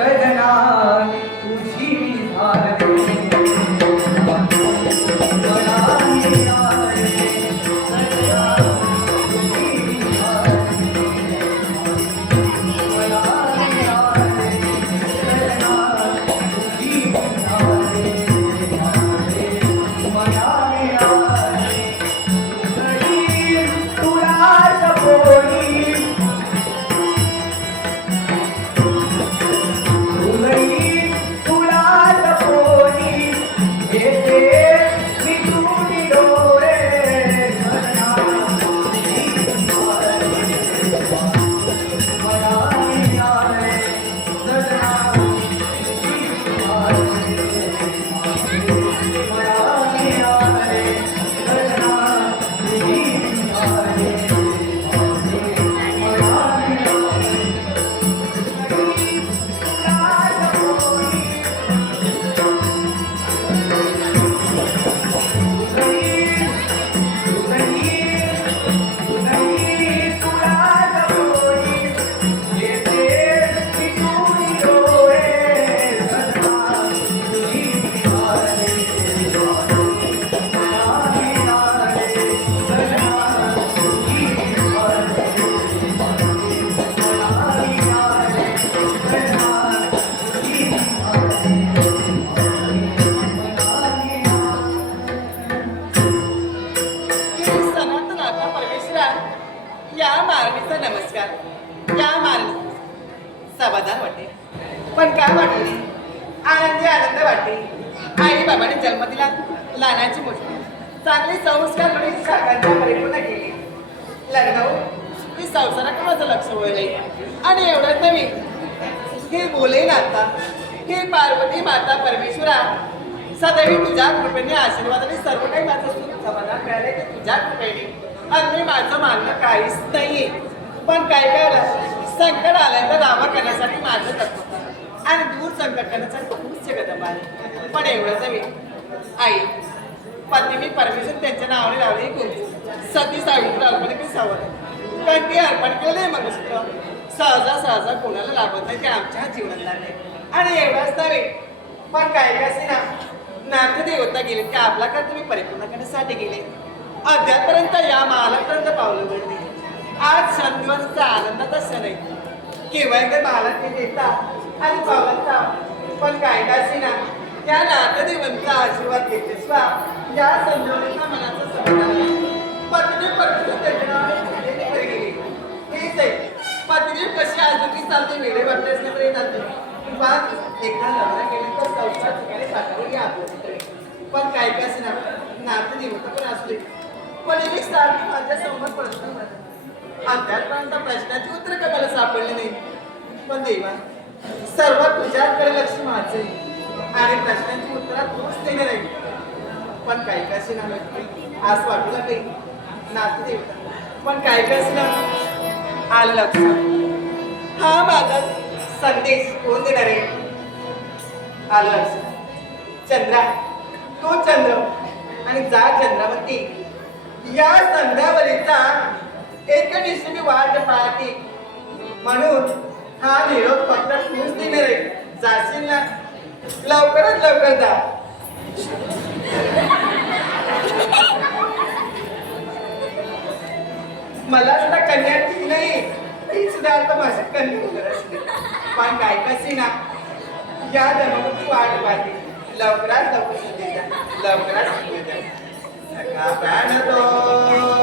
સજના आनंदी आनंद वाटे. आई बाबाने जन्म दिला लहानाची मोठी. चांगले संस्कार म्हणून सागांच्या परिपूर्ण केली लग्न हो. मी संसाराकडे माझं लक्ष वळले आणि एवढंच नव्हे. हे बोले ना आता हे पार्वती माता परमेश्वरा सदैव तुझ्या कृपेने आशीर्वादाने सर्व काही माझं सुख समाधान मिळाले ते तुझ्या कृपेने. आणि माझं मानणं काहीच नाही पण काय काय संकट आल्यानंतर दावा करण्यासाठी माझं तत्व आणि दूर संकटाचा करण्यासाठी खूप कदम आहे. पण एवढंच मी आई पत्नी मी परमेश्वर त्यांच्या नावाने लावले कोणती सती सावित्र अर्पण केली कारण ती अर्पण केलं नाही मग सहजा सहजा कोणाला लाभत नाही ते आमच्या जीवनात लागले. आणि एवढंच नव्हे पण काही असे ना नाथ देवता गेले ते आपला कर्तव्य परिपूर्ण करण्यासाठी गेले. अध्यापर्यंत या महालापर्यंत पावलं घडली आज सणदिवसचा आनंदाचा क्षण आहे केव्हा एकदा महालात ते आणि पावलांचा पण काय काय ना त्या नाथदेवांचा आशीर्वाद घेते स्वा या संजोनीचा मनाचा समाधान पत्नी परमेश्वर त्यांच्या गेली. हेच आहे पत्नी कशी आजूकी चालते वेळे वाटते नंतर चालते पण एकदा लग्न केले तर संसार ठिकाणी साकारली आपल्याकडे पण काय काय ना नातं पण असले पण एक सारखी माझ्यासमोर प्रश्न पडला. प्रश्नाची उत्तर का मला सापडली नाही? पण देवा सर्व तुझ्याकडे लक्ष माझे. आणि प्रश्नांची उत्तरा तूच देणे आहे. पण काही काय असे ना आज वाटू काही नातं देवता पण काय काय असे ना आलं लक्षात. हा माझा संदेश कोण देणार आहे? आलं लक्षात. चंद्रा तो चंद्र. आणि जा चंद्रावती या संध्यावलीचा दिवशी मी वाट पाहते. म्हणून हा निरोप फक्त तूच देणार आहे जाशील ना? लवकरात लवकर जा. मला सुद्धा कन्या ठीक नाही. ती सुद्धा आता माझी कन्या वगैरे असते पण काय कशी ना? या धर्माची वाट पाहिली. लवकरात लवकर सुद्धा जा. लवकरात सुद्धा जा. प्राण तो.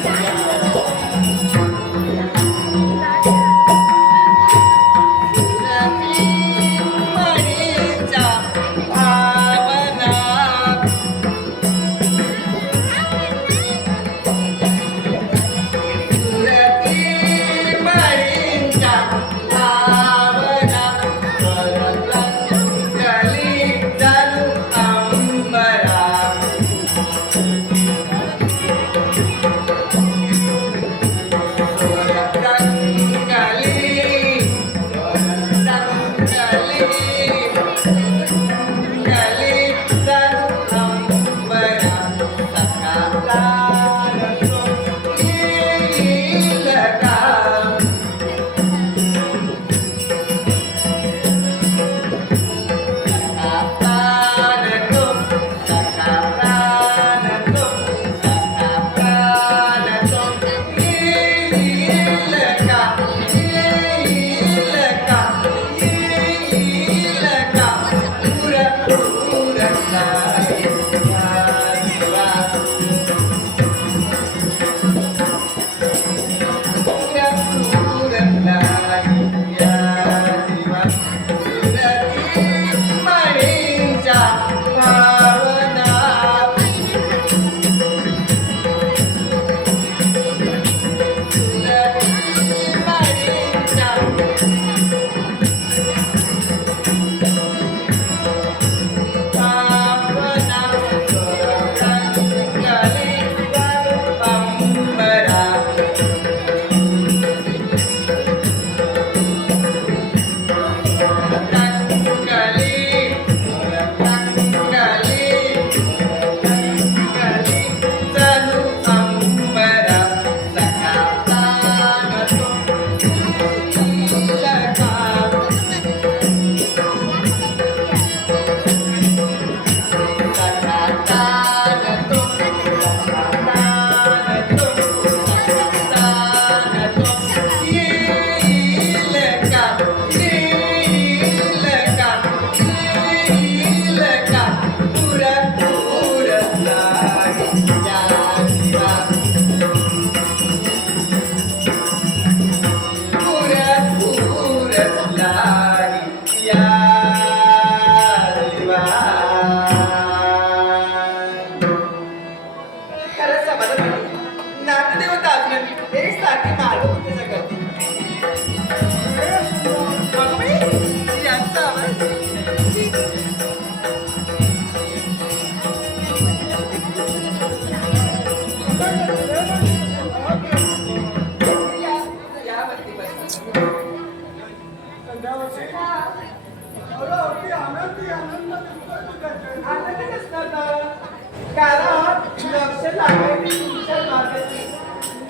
Bây.